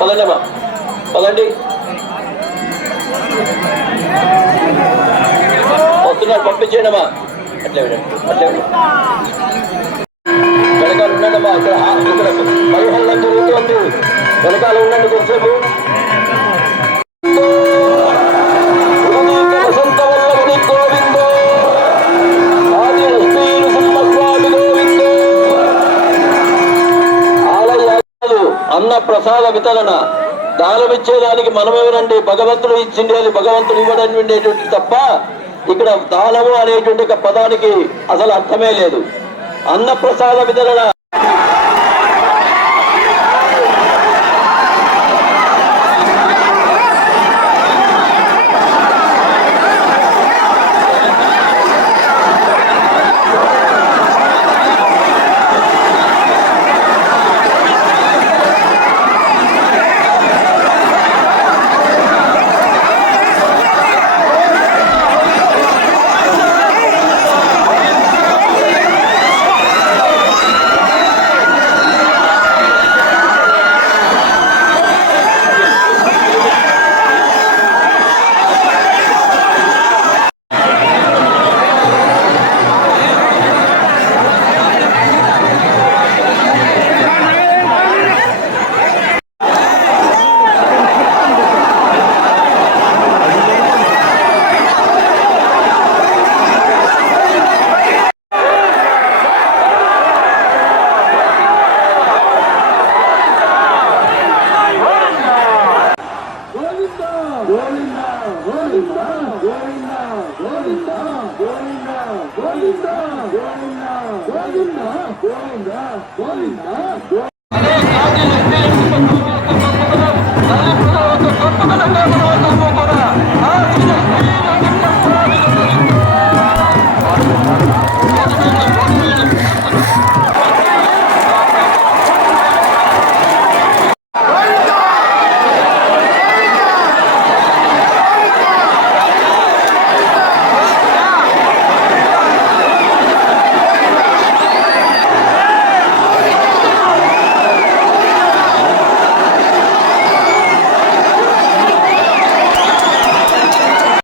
పదండి అమ్మా. పదండి. వస్తున్నారు పంపించేయండి అమ్మా. అట్లే అట్లే వెనకాల ఉన్నాడమ్మా ఇక్కడ ఇక్కడ. పరిహారం జరుగుతుంది. వెనకాల ఉండండి కొంచెంసేపు. అన్న ప్రసాద వితరణ దానం ఇచ్చేదానికి మనమేమనండి భగవంతుడు ఇచ్చింది అది భగవంతుడు ఇవ్వడనేటువంటి తప్ప ఇక్కడ దానము అనేటువంటి పదానికి అసలు అర్థమే లేదు. అన్న ప్రసాద వితరణ అనే ఆది లక్ష్మీ